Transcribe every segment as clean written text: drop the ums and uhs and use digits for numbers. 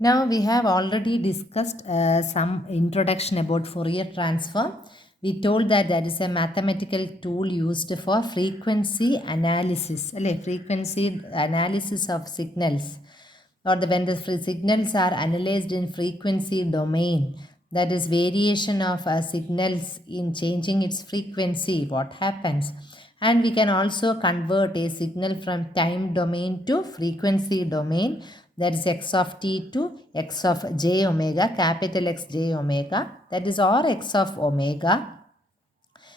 Now we have already discussed some introduction about Fourier transform. We told that that is a mathematical tool used for frequency analysis, frequency analysis of signals, or when the signals are analyzed in frequency domain, that is variation of signals in changing its frequency, what happens. And we can also convert a signal from time domain to frequency domain, that is x of t to x of j omega, capital X j omega, that is or x of omega.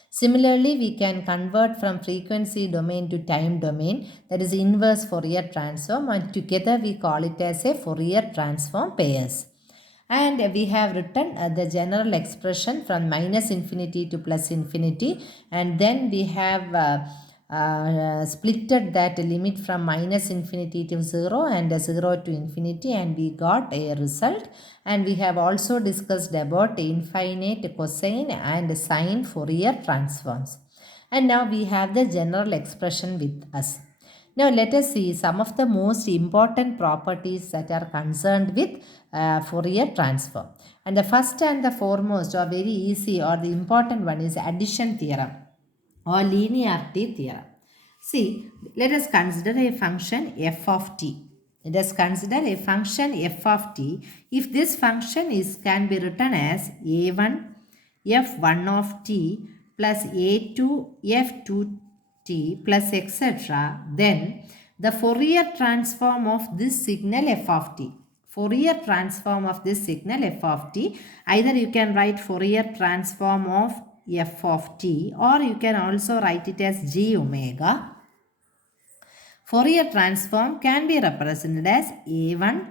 Similarly, we can convert from frequency domain to time domain, that is inverse Fourier transform, and together we call it as a Fourier transform pairs. And we have written the general expression from minus infinity to plus infinity, and then we have splitted that limit from minus infinity to 0 and 0 to infinity, and we got a result. And we have also discussed about infinite cosine and sine Fourier transforms. And now we have the general expression with us. Now let us see some of the most important properties that are concerned with Fourier transform. And the first and the foremost or very easy or the important one is addition theorem or linearity theorem. See, let us consider a function f of t. Let us consider a function f of t. If this function can be written as a1 f1 of t plus a2 f2t plus etc., then the Fourier transform of this signal f of t, Fourier transform of this signal f of t, either you can write Fourier transform of f of t, or you can also write it as g omega. Fourier transform can be represented as a1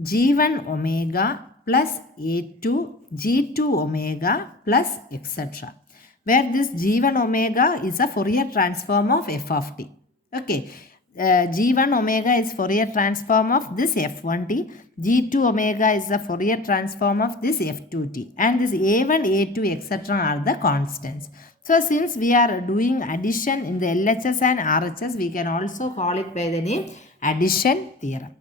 g1 omega plus a2 g2 omega plus etc., where this g1 omega is a Fourier transform of f of t. Okay, g1 omega is Fourier transform of this f1t, g2 omega is the Fourier transform of this f2t, and this a1, a2, etc. are the constants. So since we are doing addition in the LHS and RHS, we can also call it by the name addition theorem.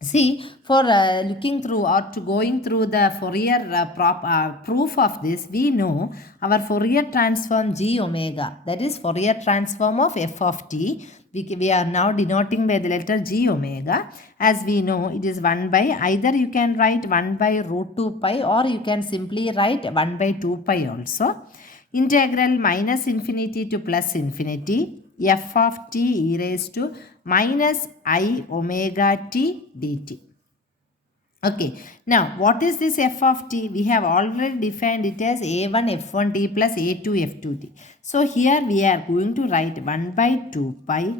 See, for looking through or to going through the Fourier proof of this, we know our Fourier transform g omega, that is Fourier transform of f of t, we are now denoting by the letter g omega. As we know, it is 1 by, either you can write 1 by root 2 pi, or you can simply write 1 by 2 pi also. Integral minus infinity to plus infinity f of t e raised to minus I omega t dt. Okay, now what is this f of t? We have already defined it as a1 f1t plus a2 f2t. So here we are going to write 1 by 2 pi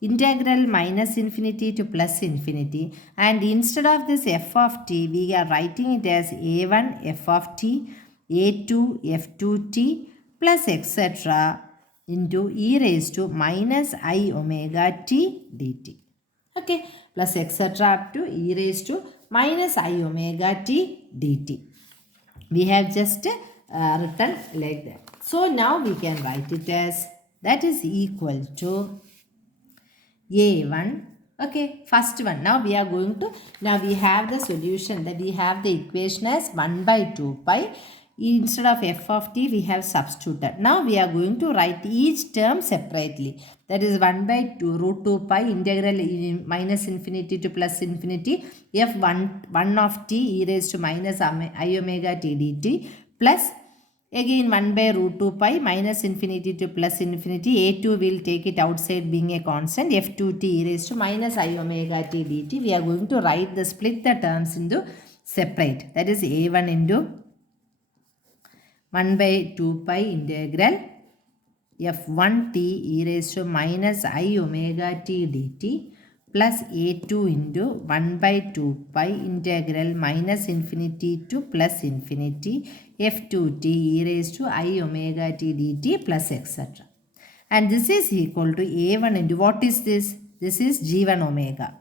integral minus infinity to plus infinity, and instead of this f of t, we are writing it as a1 f of t, a2 f2t plus etc. into e raised to minus I omega t dt. Okay, plus etc. up to e raised to minus I omega t dt. We have just written like that. So now we can write it as that is equal to a1. Okay, first one. Now we are going to, now we have the solution, that we have the equation as 1 by 2 pi. Instead of f of t, we have substituted. Now we are going to write each term separately. That is 1 by 2 root 2 pi integral minus infinity to plus infinity f1 1 of t e raised to minus I omega t dt plus again 1 by root 2 pi minus infinity to plus infinity, a2 will take it outside being a constant, f2t e raised to minus I omega t dt. We are going to write the split the terms into separate. That is a1 into 1 by 2 pi integral f1t e raised to minus I omega t dt plus a2 into 1 by 2 pi integral minus infinity to plus infinity f2t e raised to I omega t dt plus etc. And this is equal to a1 into, what is this? This is g1 omega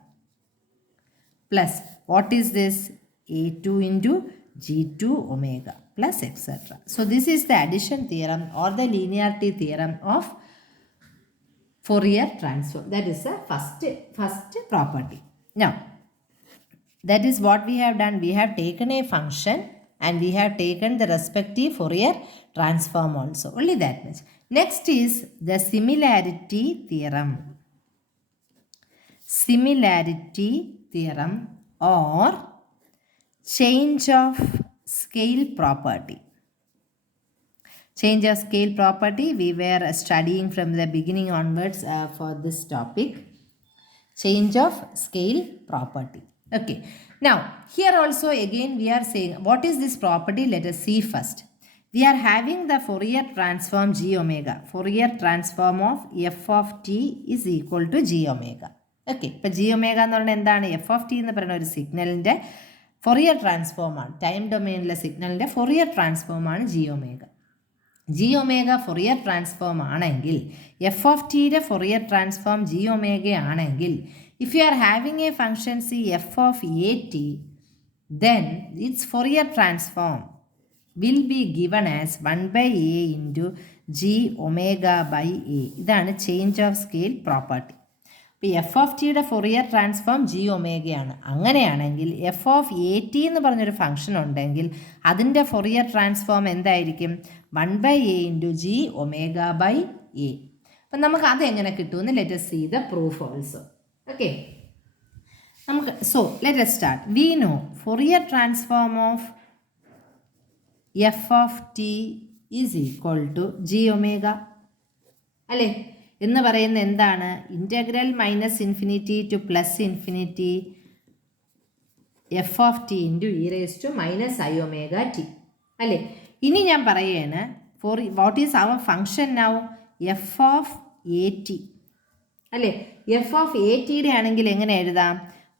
plus, what is this? a2 into g2 omega plus etc. So this is the addition theorem or the linearity theorem of Fourier transform. That is the first property. Now, That is what we have done. We have taken a function and we have taken the respective Fourier transform also. Only that much. Next is the similarity theorem. Similarity theorem or change of scale property. Change of scale property we were studying from the beginning onwards for this topic. Change of scale property. Okay. Now, here also again we are saying what is this property? Let us see first. We are having the Fourier transform g omega. Fourier transform of f of t is equal to g omega. Okay. ഇപ്പോൾ g omega എന്ന് പറഞ്ഞാൽ എന്താണ്? f of t എന്ന് പറയുന്ന ഒരു സിഗ്നലിൻ്റെ Fourier transform ആണ്. Time ഡൊമെയിനിലെ സിഗ്നലിൻ്റെ Fourier transform ആണ് g omega. G omega Fourier transform ആണെങ്കിൽ എഫ് ഓഫ് ടിയുടെ ഫൊറിയർ ട്രാൻസ്ഫോം ജി ഒമേഗ ആണെങ്കിൽ if you are having a function see f of a t then its Fourier transform will be given as 1/a into g omega by a. ഇതാണ് change of scale property. ഇപ്പോൾ F of ടിയുടെ Fourier transform g ഒമേഗയാണ്. അങ്ങനെയാണെങ്കിൽ f of a T എന്ന് പറഞ്ഞൊരു ഫംഗ്ഷൻ ഉണ്ടെങ്കിൽ അതിൻ്റെ Fourier transform എന്തായിരിക്കും? 1/a into g omega by a. അപ്പം നമുക്ക് അതെങ്ങനെ കിട്ടുമെന്ന് let us see the proof also. Okay, നമുക്ക് let us start. We know Fourier transform of f of t is equal to g omega. അല്ലേ? എന്ന് പറയുന്നത് എന്താണ്? Integral minus infinity to plus infinity f of t into E raise to minus I omega t. അല്ലേ? ഇനി ഞാൻ പറയുകയാണ് for what is our function now? F of a t. അല്ലേ? F of a ടിയുടെ ആണെങ്കിൽ എങ്ങനെ എഴുതാം?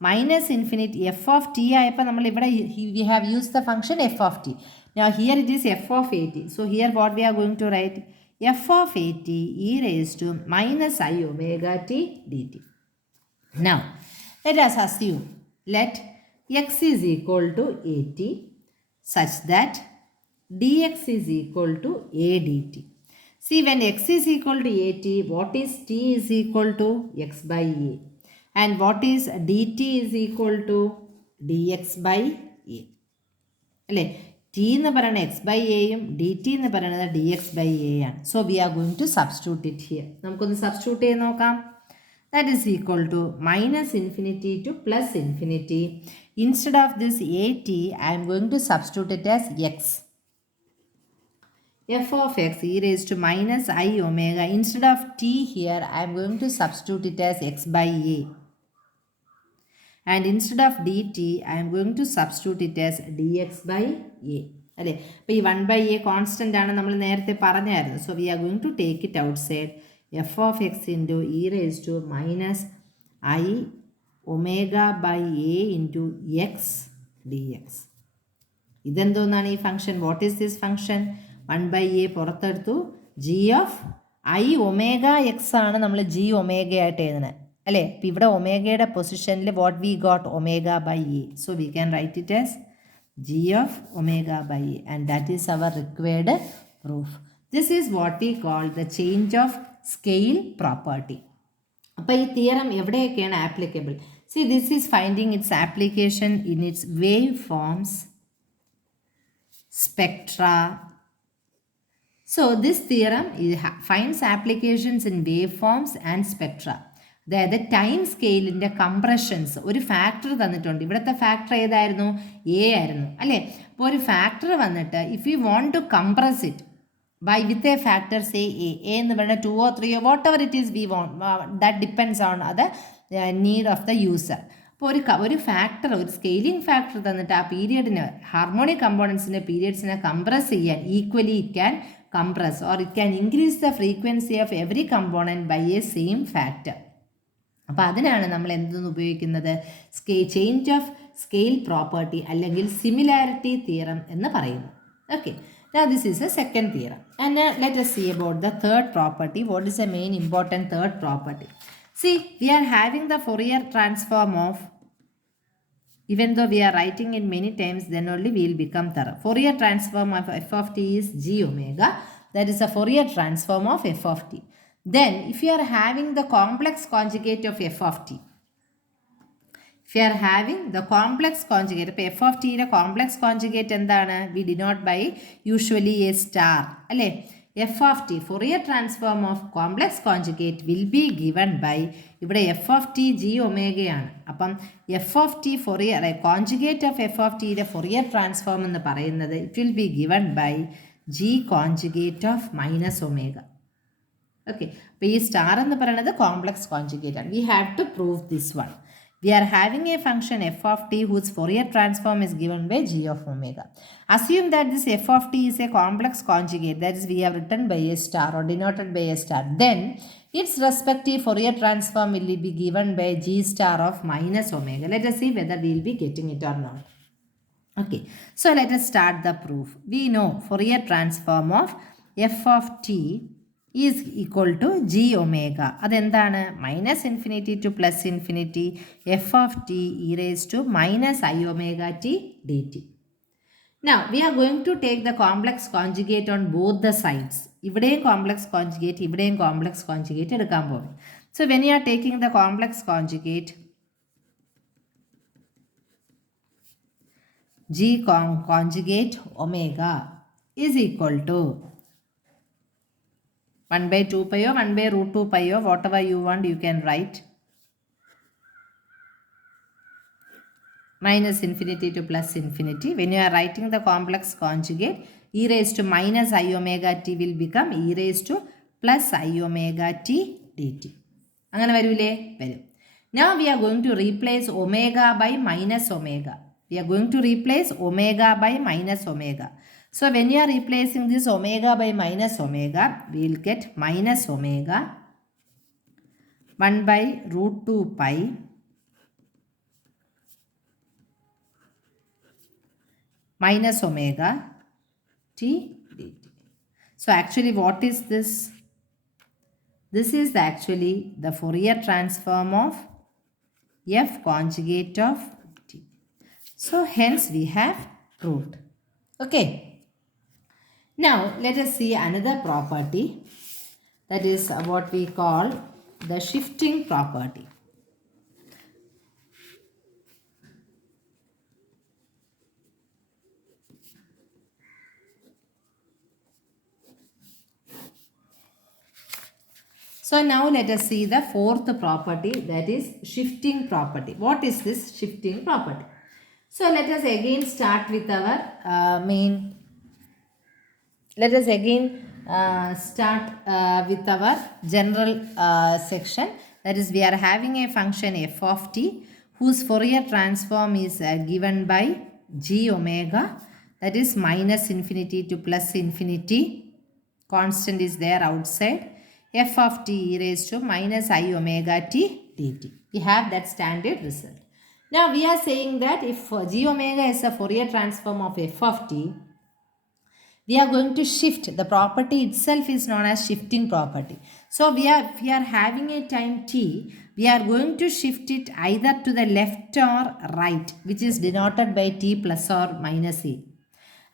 Minus infinity f of t ആയപ്പോൾ നമ്മൾ ഇവിടെ we have use the function f of t. Now here it is f of a t. So here what we are going to write? F of a t e raised to minus I omega t dt. Now let us assume let x is equal to a t such that dx is equal to a dt. See, when x is equal to a t, what is t is equal to x by a, and what is dt is equal to dx by a. അല്ലേ? T എന്ന് പറയുന്നത് x by എയും d t എന്ന് പറയുന്നത് d x by a ആണ്. So we are going to substitute it here. നമുക്കൊന്ന് substitute ചെയ്ത് നോക്കാം. That is equal to minus infinity to plus infinity. Instead of this a t I'm going to substitute it as x. F of x e raise to minus I omega. Instead of t here I'm going to substitute it as x by a. And instead of dt, I am going to substitute it as dx by a. അല്ലേ? അപ്പോൾ ഈ 1/a constant ആണ്, നമ്മൾ നേരത്തെ പറഞ്ഞായിരുന്നു. So we are going to take it outside. F of X into E raise to minus I omega by A into X D X. ഇതെന്തോന്നാണ് ഈ function? What is this function? 1/a പുറത്തെടുത്തു. G of I omega X ആണ് നമ്മൾ G omega ആയിട്ട് എഴുതുന്നത്. അല്ലേ? അപ്പോൾ ഇവിടെ ഒമേഗയുടെ പൊസിഷനിൽ what we got? Omega by a. So we can write it as g of omega by a, and that is our required proof. This is what we call the change of scale property. അപ്പോൾ ഈ theorem എവിടെയൊക്കെയാണ് applicable? See, this is finding its application in its wave forms, spectra. So this theorem finds applications in waveforms and spectra. അതായത് ടൈം സ്കെയിലിൻ്റെ കംപ്രഷൻസ് ഒരു ഫാക്ടർ തന്നിട്ടുണ്ട്. ഇവിടുത്തെ ഫാക്ടർ ഏതായിരുന്നു? എ ആയിരുന്നു. അല്ലേ? അപ്പോൾ ഒരു ഫാക്ടർ വന്നിട്ട് if you want to compress it by with a factor say a എന്ന് പറഞ്ഞാൽ 2 or 3 or whatever it is we want, that depends on the need of the user. അപ്പോൾ ഒരു ഫാക്ടർ, ഒരു സ്കെയിലിംഗ് ഫാക്ടർ തന്നിട്ട് ആ പീരിയഡിന് harmonic കമ്പോണൻസിൻ്റെ പീരിയഡ്സിനെ കംപ്രസ് ചെയ്യാൻ equally it can compress, or it can increase the frequency of every component by a same factor. അപ്പോൾ അതിനാണ് നമ്മൾ എന്തെന്ന് ഉപയോഗിക്കുന്നത്? ചേഞ്ച് ഓഫ് സ്കെയിൽ പ്രോപ്പർട്ടി അല്ലെങ്കിൽ സിമിലാരിറ്റി തിയറം എന്ന് പറയുന്നു. Okay, now this is a second theorem, and let us see about the third property. What is the main important third property? See, we are having the Fourier transform of, even though we are writing it many times, then only we will become thorough. Fourier transform of f of t is g omega. That is a Fourier transform of f of t. Then if you are having the complex conjugate of f of t, if you are having the complex conjugate, ഇപ്പോൾ F of ടിയുടെ complex conjugate എന്താണ്? We denote by usually A star അല്ലേ. F of T Fourier transform of complex conjugate will be given by, ഇവിടെ F of T G ഒമേഗയാണ്. അപ്പം F of T Fourier conjugate of F of ടിയുടെ Fourier transform എന്ന് പറയുന്നത് it will be given by G conjugate of minus omega. Okay, അപ്പോൾ ഈ star എന്ന് പറയുന്നത് കോംപ്ലക്സ് കോൺജുഗേറ്റ് ആണ്. We have to prove this one. We are having a function f of t whose Fourier transform is given by g of omega. Assume that this f of t is a complex conjugate, that is we have written by a star or denoted by a star. Then its respective Fourier transform will be given by g star of minus omega. Let us see whether we will be getting it or not. Okay, so let us start the proof. We know Fourier transform of f of t is equal to g omega. അതെന്താണ്? Minus infinity to plus infinity f of t e raise to minus I omega t d t. Now we are going to take the complex conjugate on both the sides. ഇവിടെയും complex conjugate ഇവിടെയും complex conjugate എടുക്കാൻ പോകും. So when you are taking the complex conjugate, g conjugate omega is equal to 1 by 2 pi or 1 by root 2 pi or whatever you want you can write. Minus infinity to plus infinity. When you are writing the complex conjugate, e raised to minus I omega t will become e raised to plus I omega t dt. അങ്ങനെ വരൂലേ? വരും. Now we are going to replace omega by minus omega. We are going to replace omega by minus omega. So when you are replacing this omega by minus omega, we will get minus omega 1 by root 2 pi minus omega t dt. So actually what is this? This is actually the Fourier transform of f conjugate of t. So hence we have proved. Okay. Now let us see another property, that is what we call the shifting property. So now let us see the fourth property, that is shifting property. What is this shifting property? So let us again start with our Let us again start with our general section. That is, we are having a function f of t whose Fourier transform is given by g omega, that is minus infinity to plus infinity. Constant is there outside. F of t e raised to minus I omega t dt. We have that standard result. Now we are saying that if g omega is a Fourier transform of f of t, we are going to shift. The property itself is known as shifting property. So we are having a time t, we are going to shift it either to the left or right, which is denoted by t plus or minus a.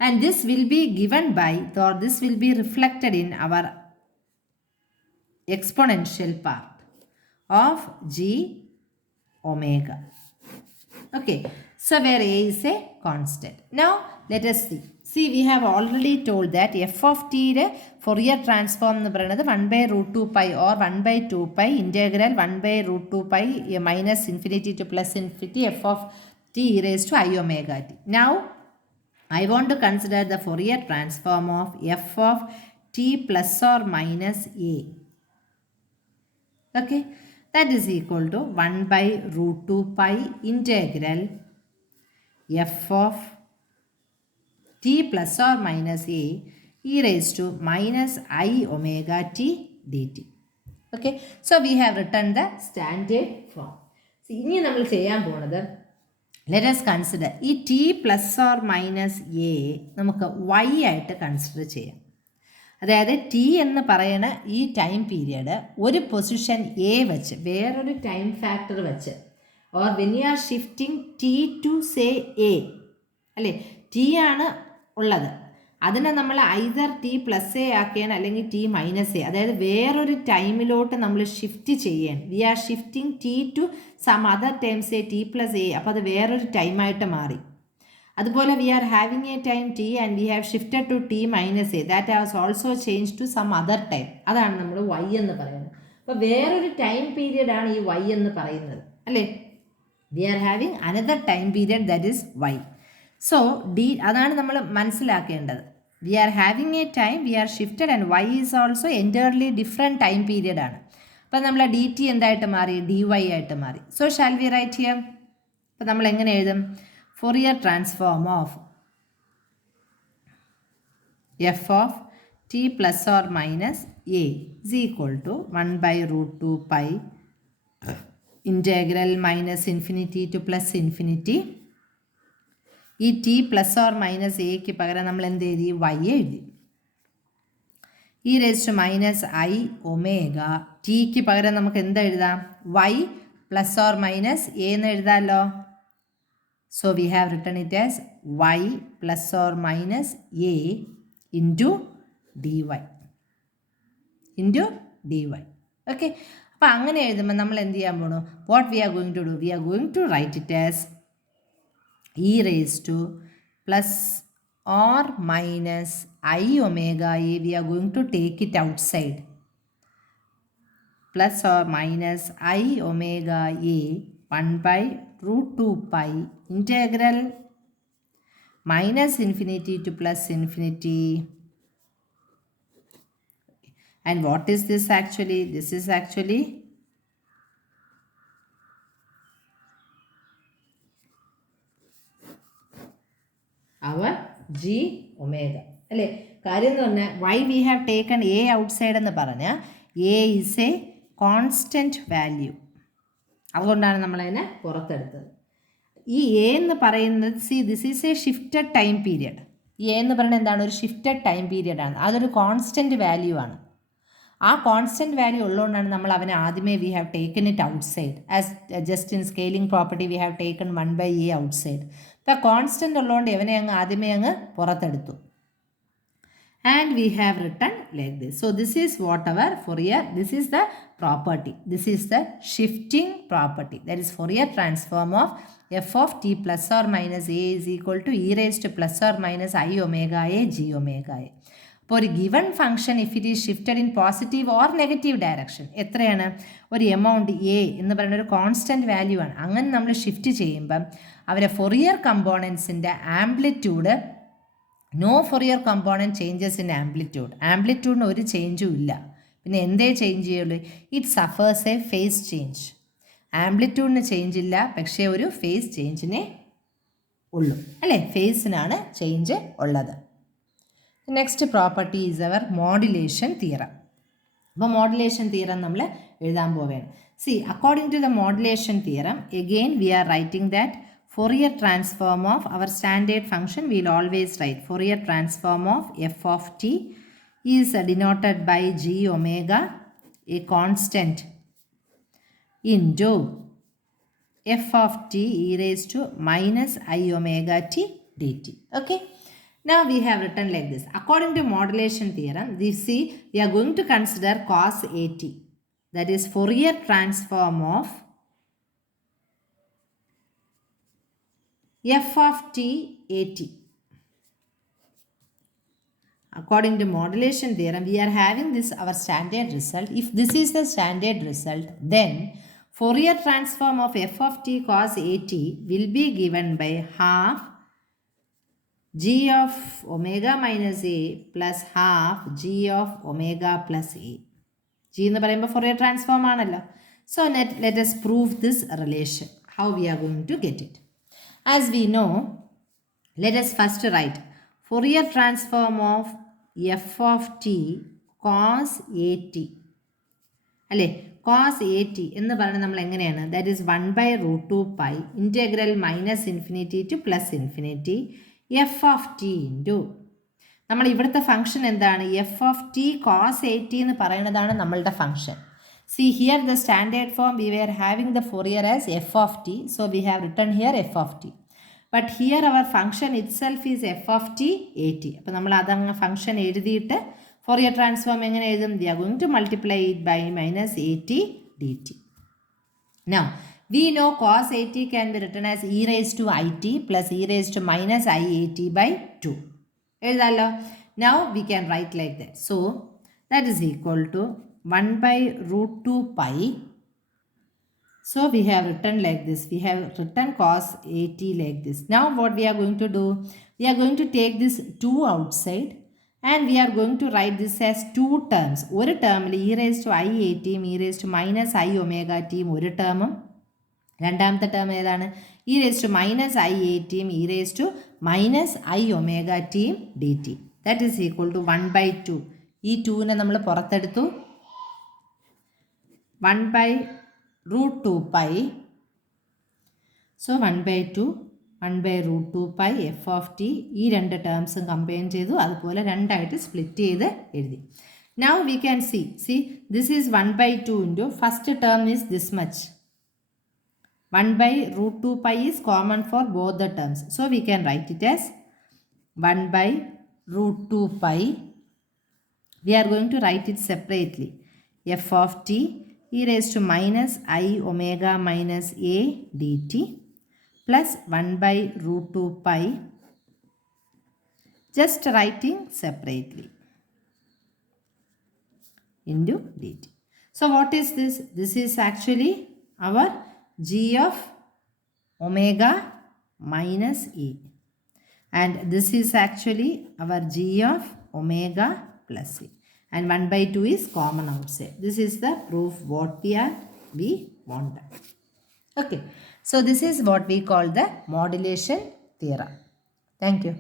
And this will be given by, or this will be reflected in our exponential part of g omega. Okay, so where a is a constant. Now let us see. See, we have already told that f of t Fourier transform എന്ന് പറയുന്നത് 1 by root 2 pi or 1 by 2 pi integral 1 by root 2 pi minus infinity to plus infinity f of t e raised to I omega t. Now I want to consider the Fourier transform of f of t plus or minus a. Okay, that is equal to 1 by root 2 pi integral f of t plus or minus a e raised to minus I omega t dt. Okay, so we have written the standard form. See, ഇനി നമ്മൾ ചെയ്യാൻ പോകുന്നത്, let us consider ഈ t plus or minus a നമുക്ക് y ആയിട്ട് കൺസിഡർ ചെയ്യാം. അതായത് ടി എന്ന് പറയുന്ന ഈ ടൈം പീരിയഡ് ഒരു പൊസിഷൻ എ വെച്ച് വേറൊരു ടൈം ഫാക്ടർ വെച്ച്, or when you are shifting t to say A അല്ലേ, ടി ആണ് ഉള്ളത്, അതിനെ നമ്മൾ ഐദർ ടി പ്ലസ് എ ആക്കിയാൽ അല്ലെങ്കിൽ ടി മൈനസ് എ, അതായത് വേറൊരു ടൈമിലോട്ട് നമ്മൾ ഷിഫ്റ്റ് ചെയ്യാൻ. We are shifting t to some other times a t plus a, അപ്പോൾ അത് വേറൊരു ടൈമായിട്ട് മാറി. അതുപോലെ we are having a time t and we have shifted to t minus a, that has also change to some other time. അതാണ് നമ്മൾ വൈ എന്ന് പറയുന്നത്. അപ്പോൾ വേറൊരു ടൈം പീരിയഡാണ് ഈ വൈ എന്ന് പറയുന്നത്, അല്ലേ? We are having another time period, that is y. So അതാണ് നമ്മൾ മനസ്സിലാക്കേണ്ടത്. We are having a time, we are shifted and y is also entirely different time period ആണ്. അപ്പം നമ്മൾ ഡി ടി എന്തായിട്ട് മാറി? ഡി വൈ ആയിട്ട് മാറി. So shall we write here? അപ്പം നമ്മൾ എങ്ങനെ എഴുതും? Fourier transform of F of T plus or minus A is equal to 1/√2 pi integral minus infinity to plus infinity. ഈ ടി പ്ലസ് ഓർ മൈനസ് എക്ക് പകരം നമ്മൾ എന്ത് എഴുതി? വൈ എഴുതി. E raise to minus I omega, ടിക്ക് പകരം നമുക്ക് എന്ത് എഴുതാം? Y plus or minus A എന്ന് എഴുതാമല്ലോ. So we have written it as Y plus or minus A into D Y, into D Y. Okay, അപ്പോൾ അങ്ങനെ എഴുതുമ്പോൾ നമ്മൾ എന്ത് ചെയ്യാൻ പോകണു? What we are going to do? We are going to write it as e raised to plus or minus I omega a. We are going to take it outside. Plus or minus I omega a 1/√2 pi integral minus infinity to plus infinity. And what is this actually? This is actually our g omega, അല്ലേ? കാര്യം എന്ന് പറഞ്ഞാൽ y we have taken a outside എന്ന് പറഞ്ഞാൽ a is a constant value, അതുകൊണ്ടാണ് നമ്മളതിനെ പുറത്തെടുത്തത്. ഈ എ എന്ന് പറയുന്നത്, see this is a shifted time period. ഈ എ എന്ന് പറയുന്നത് എന്താണ്? ഒരു ഷിഫ്റ്റഡ് ടൈം പീരിയഡാണ്. അതൊരു കോൺസ്റ്റൻറ്റ് വാല്യൂ ആണ്. ആ കോൺസ്റ്റൻറ്റ് വാല്യൂ ഉള്ളതുകൊണ്ടാണ് നമ്മൾ അവനെ ആദ്യമേ we have taken it outside. As just in scaling property we have taken 1/a outside. ഇപ്പോൾ കോൺസ്റ്റൻ്റ് ഉള്ളതുകൊണ്ട് ഇവനെ ആദ്യമേ പുറത്തെടുത്തു. And we have written like this. So this is what our Fourier, this is the property, this is the shifting property, that is Fourier transform of f of t plus or minus a is equal to e raised to plus or minus I omega a g omega a. അപ്പോൾ ഒരു given function if it is shifted in positive or negative direction, എത്രയാണ്? ഒരു amount A എന്ന് പറയുന്ന ഒരു constant value ആണ്. അങ്ങനെ നമ്മൾ ഷിഫ്റ്റ് ചെയ്യുമ്പം അവരെ ഫൊറിയർ കമ്പോണൻസിൻ്റെ amplitude, no Fourier component changes in amplitude, ആംപ്ലിറ്റ്യൂഡിന് ഒരു ചേഞ്ചും ഇല്ല. പിന്നെ എന്തേ ചേഞ്ച് ചെയ്യുള്ളൂ? It suffers a phase change. ആംപ്ലിറ്റ്യൂഡിന് ചേഞ്ച് ഇല്ല, പക്ഷേ ഒരു ഫേസ് ചേഞ്ചിനെ ഉള്ളൂ, അല്ലേ? ഫേസിനാണ് ചേഞ്ച് ഉള്ളത്. Next property is our modulation theorem. അപ്പോൾ മോഡുലേഷൻ തിയറം നമ്മൾ എഴുതാൻ പോവുകയാണ്. See, according to the modulation theorem, again we are writing that Fourier transform of our standard function, we will always write Fourier transform of f of t is denoted by g omega, a constant, into f of t e raised to minus I omega t dt. Okay, now we have written like this. According to modulation theorem, we see we are going to consider cos at, that is Fourier transform of f of t at. According to modulation theorem, we are having this our standard result. If this is the standard result, then Fourier transform of f of t cos at will be given by half g of omega minus a plus half g of omega plus a. G എന്ന് പറയുമ്പോൾ Fourier transform ആണല്ലോ. So let us prove this relation. How we are going to get it? As we know, let us first write Fourier transform of f of t cos at. അല്ലേ, cos at എന്ന് പറയുന്നത് നമ്മൾ എങ്ങനെയാണ്? That is 1/√2 pi integral minus infinity to plus infinity f of t into, നമ്മൾ ഇവിടുത്തെ function എന്താണ്? F of t cos at എന്ന് പറയുന്നതാണ് നമ്മളുടെ function. See here the standard form we were having the Fourier as f of t, so we have written here f of t. But here our function itself is f of t at. അപ്പോൾ നമ്മൾ അതങ്ങ് ഫംഗ്ഷൻ എഴുതിയിട്ട് Fourier transform എങ്ങനെ എഴുതും? We are going to multiply it by minus at dt. Now, we know cos at can be written as e raised to it plus e raised to minus iat by 2. എഴുതാമല്ലോ. Now, we can write like that. So, that is equal to 1 by root 2 pi. So, we have written like this. We have written cos at like this. Now, what we are going to do? We are going to take this 2 outside and we are going to write this as 2 terms. ഒരു ടേമിൽ e raised to iat e raised to minus I omega t ഒരു ടേമും രണ്ടാമത്തെ ടേം ഏതാണ്? e raised to minus iat e raised to minus I omega t dt. That is equal to 1 by 2. ഈ 2നെ നമ്മൾ പുറത്തെടുത്തു. 1 by root 2 pi. So 1 by 2, 1 by root 2 pi f of t. ഈ രണ്ട് ടേംസും കമ്പൈൻ ചെയ്തു, അതുപോലെ രണ്ടായിട്ട് സ്പ്ലിറ്റ് ചെയ്ത് എഴുതി. Now we can see this is 1 by 2 into first term is this much. 1 by root 2 pi is common for both the terms. So we can write it as 1 by root 2 pi. We are going to write it separately. F of t e raised to minus I omega minus a dt plus 1 by root 2 pi, just writing separately, into dt. So what is this? This is actually our g of omega minus e, and this is actually our g of omega plus e, and 1 by 2 is common outside. This is the proof what we want. Okay, so this is what we call the modulation theorem. Thank you.